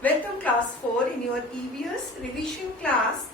Welcome class 4 in your EVS revision class,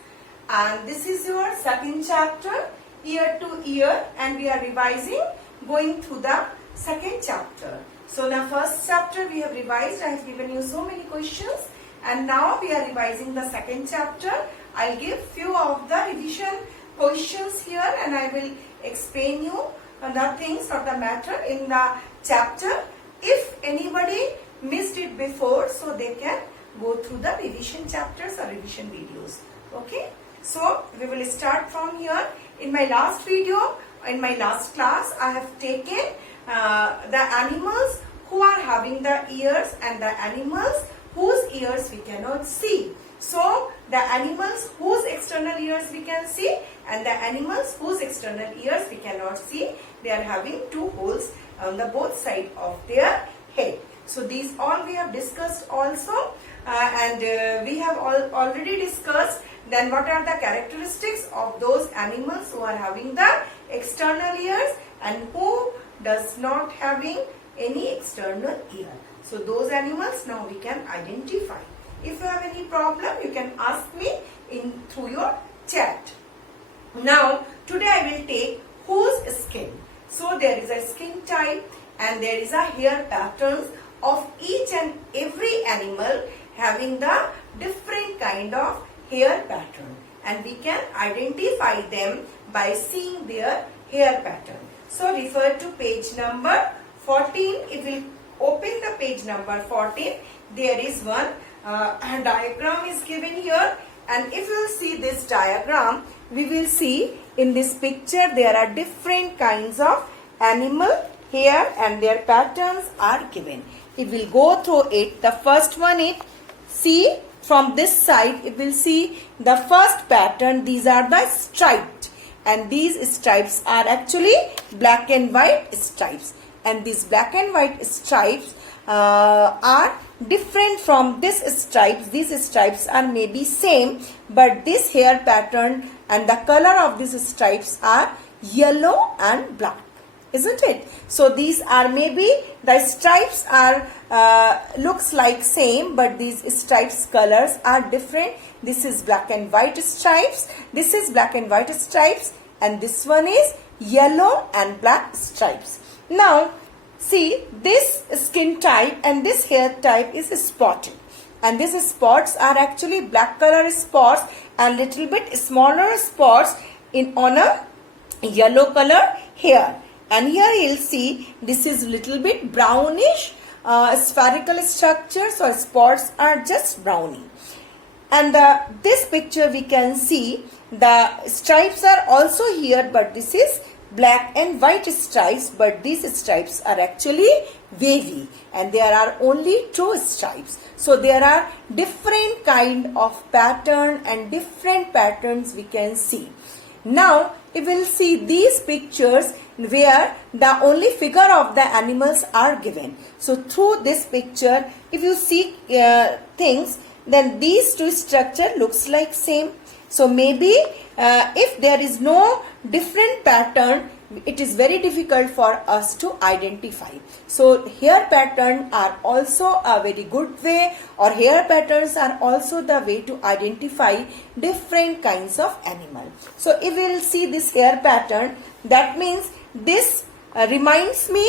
and this is your second chapter year to year, and we are revising going through the second chapter. So the first chapter we have revised. I have given you so many questions, and now we are revising the second chapter. I'll give few of the revision questions here, and I will explain you the things or the matter in the chapter. If anybody missed it before, so they can go through the revision chapters or revision videos. Okay, so we will start from here. In my last video, in my last class, I have taken the animals who are having the ears and the animals whose ears we cannot see. So the animals whose external ears we can see and the animals whose external ears we cannot see, they are having two holes on the both side of their head. So these all we have discussed also, and we have already discussed then what are the characteristics of those animals who are having the external ears and who does not having any external ear. So those animals now we can identify. If you have any problem, you can ask me through your chat. Now today I will take whose skin. So there is a skin type and there is a hair patterns of each and every animal having the different kind of hair pattern, and we can identify them by seeing their hair pattern. So refer to page number 14. It will open the page number 14. There is one diagram is given here, and if you will see this diagram, we will see in this picture there are different kinds of animal hair and their patterns are given. It will go through it. The first one is, see from this side, it will see the first pattern. These are the striped, and these stripes are actually black and white stripes, and these black and white stripes are different from this stripes. These stripes are maybe same, but this hair pattern and the color of these stripes are yellow and black, isn't it? So these are maybe the stripes are looks like same, but these stripes colors are different. This is black and white stripes, this is black and white stripes, and this one is yellow and black stripes. Now see, this skin type and this hair type is spotted, and these spots are actually black color spots and little bit smaller spots on a yellow color hair. And here you'll see this is little bit brownish spherical structure, so spots are just browny. And this picture we can see the stripes are also here, but this is black and white stripes, but these stripes are actually wavy, and there are only two stripes. So there are different kind of pattern and different patterns we can see. Now we will see these pictures where the only figure of the animals are given. So through this picture, if you see things, then these two structure looks like same. So maybe if there is no different pattern, it is very difficult for us to identify. So hair pattern are also a very good way, or hair patterns are also the way to identify different kinds of animal. So if we will see this hair pattern, that means this reminds me,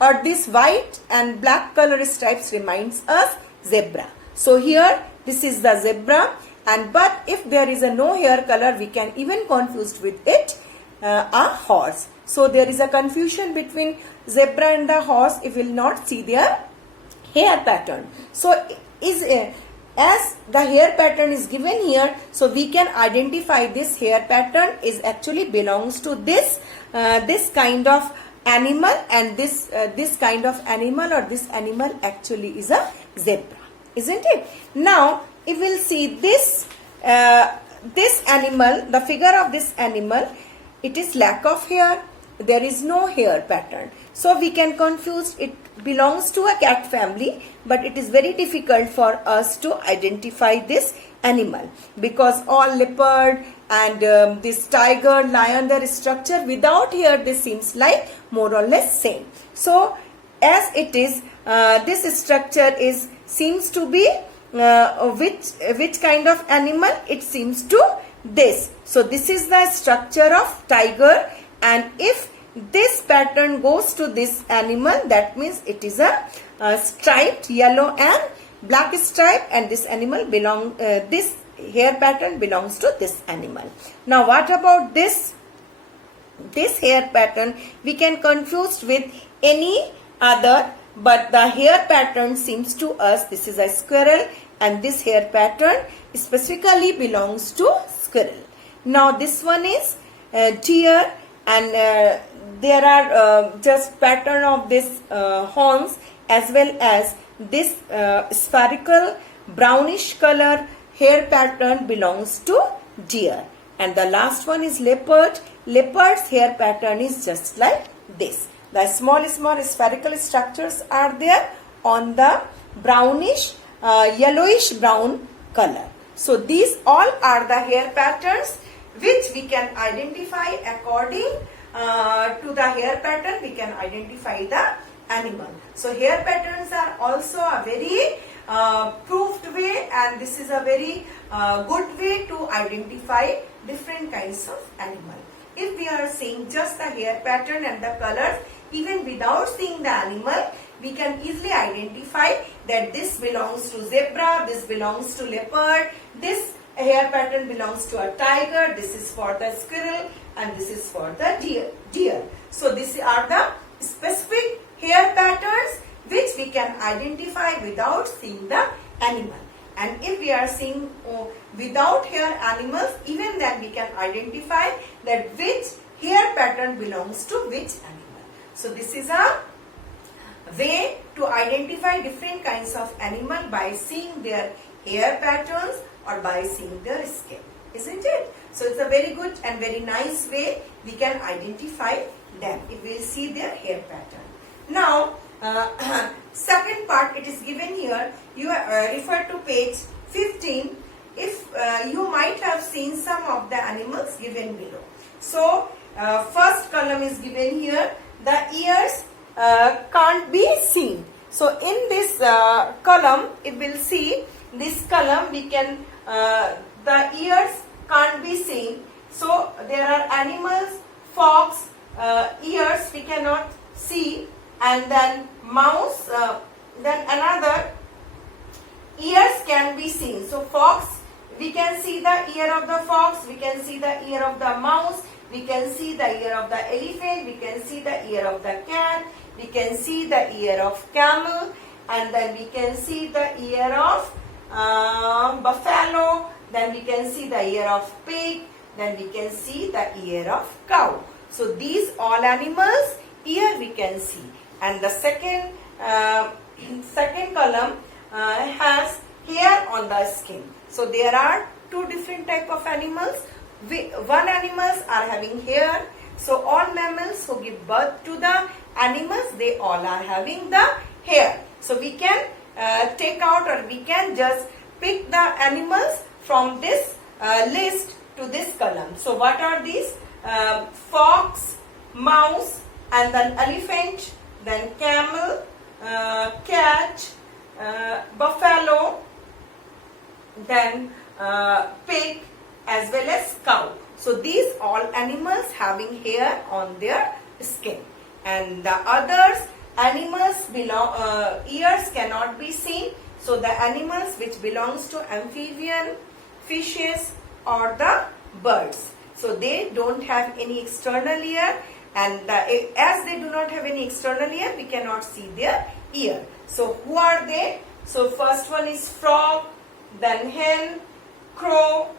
or this white and black color stripes reminds us zebra. So here this is the zebra, and but if there is a no hair color, we can even confused with it a horse. So there is a confusion between zebra and the horse if we will not see their hair pattern. So as the hair pattern is given here, so we can identify this hair pattern is actually belongs to this this kind of animal, and this kind of animal, or this animal actually is a zebra, isn't it? Now if we will see this this animal, the figure of this animal, it is lack of hair, there is no hair pattern. So we can confuse it belongs to a cat family, but it is very difficult for us to identify this animal, because all leopard and this tiger, lion, their structure without hair, this seems like more or less same. So as it is, this structure is seems to be which kind of animal? It seems to this. So this is the structure of tiger, and if this pattern goes to this animal, that means it is a striped yellow and black stripe, and this animal this hair pattern belongs to this animal. Now what about this hair pattern? We can confuse with any other, but the hair pattern seems to us this is a squirrel, and this hair pattern specifically belongs to squirrel. Now this one is deer, and there are just pattern of this horns, as well as this spherical brownish color hair pattern belongs to deer. And the last one is leopard. Leopard's hair pattern is just like this. The small spherical structures are there on the brownish yellowish brown color. So these all are the hair patterns which we can identify according to the hair pattern. We can identify the animal. So hair patterns are also a very proved way, and this is a very good way to identify different kinds of animal. If we are seeing just the hair pattern and the colors, even without seeing the animal, we can easily identify that this belongs to zebra, this belongs to leopard, this hair pattern belongs to a tiger, this is for the squirrel, and this is for the deer. So these are the specific hair patterns which we can identify without seeing the animal. And if we are seeing without hair animals, even then we can identify that which hair pattern belongs to which animal. So this is a way to identify different kinds of animal by seeing their hair patterns or by seeing their skin, isn't it? So it's a very good and very nice way we can identify them if we see their hair pattern. Now second part, it is given here. You refer to page 15. If you might have seen some of the animals given below. So first column is given here. The ears can't be seen. So in this column, if we'll see this column, we can the ears can't be seen. So there are animals, fox, ears we cannot see, and then mouse, then another ears can be seen. So fox, we can see the ear of the fox, we can see the ear of the mouse, we can see the ear of the elephant, we can see the ear of the cat, we can see the ear of camel, and then we can see the ear of buffalo, then we can see the ear of pig, then we can see the ear of cow. So these all animals ear we can see. And the second column has hair on the skin. So there are two different type of animals. One animals are having hair. So all mammals who give birth to the animals, they all are having the hair. So we can take out, or we can just pick the animals from this list to this column. So what are these? Fox, mouse, and then elephant, then camel, cat, buffalo, then pig, as well as cow. So these all animals having hair on their skin. And the others animals ears cannot be seen. So the animals which belongs to amphibian, fishes, or the birds. So they don't have any external ear, and as they do not have any external ear, we cannot see their ear. So who are they? So first one is frog, then hen, crow,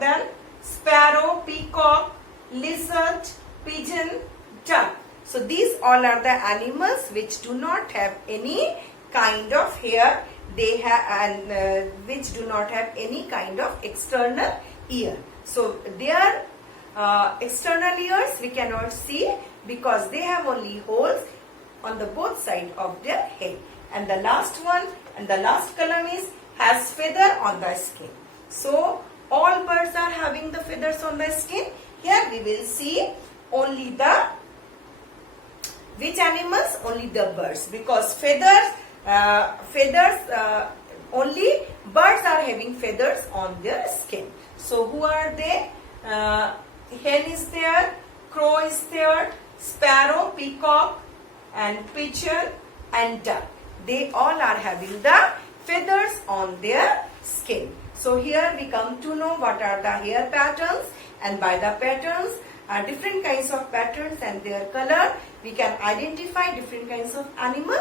then sparrow, peacock, lizard, pigeon, duck. So these all are the animals which do not have any kind of hair. They have, and which do not have any kind of external ear. So their external ears we cannot see because they have only holes on the both side of their head. And the last one, and the last column is has feather on the skin. So all birds are having the feathers on the skin. Here we will see only the which animals? Only the birds, because feathers feathers, only birds are having feathers on their skin. So who are they? Hen is there, crow is there, sparrow, peacock and pigeon and duck. They all are having the feathers on their skin. So here we come to know what are the hair patterns, and by the patterns, different kinds of patterns and their color, we can identify different kinds of animal.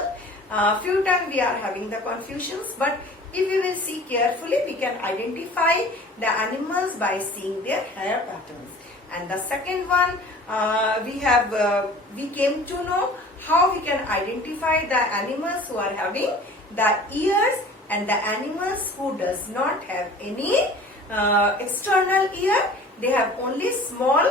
Few times we are having the confusions, but if we will see carefully, we can identify the animals by seeing their hair patterns. And the second one, we came to know how we can identify the animals who are having the ears and the animals who does not have any external ear. They have only small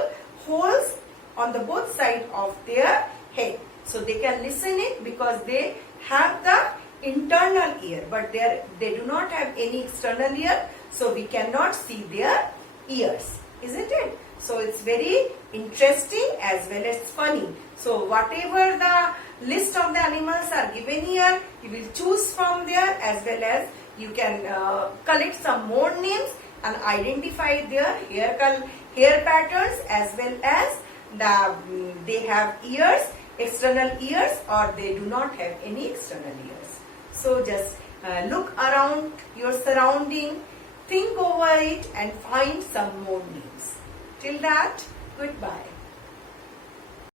holes on the both side of their head. So they can listen it because they have the internal ear, but they do not have any external ear, so we cannot see their ears, isn't it? So it's very interesting as well as funny. So whatever the list of the animals are given here, you will choose from there, as well as you can collect some more names and identify their hair patterns, as well as they have ears, external ears, or they do not have any external ears. So just look around your surrounding, think over it and find some more names. Till that, goodbye.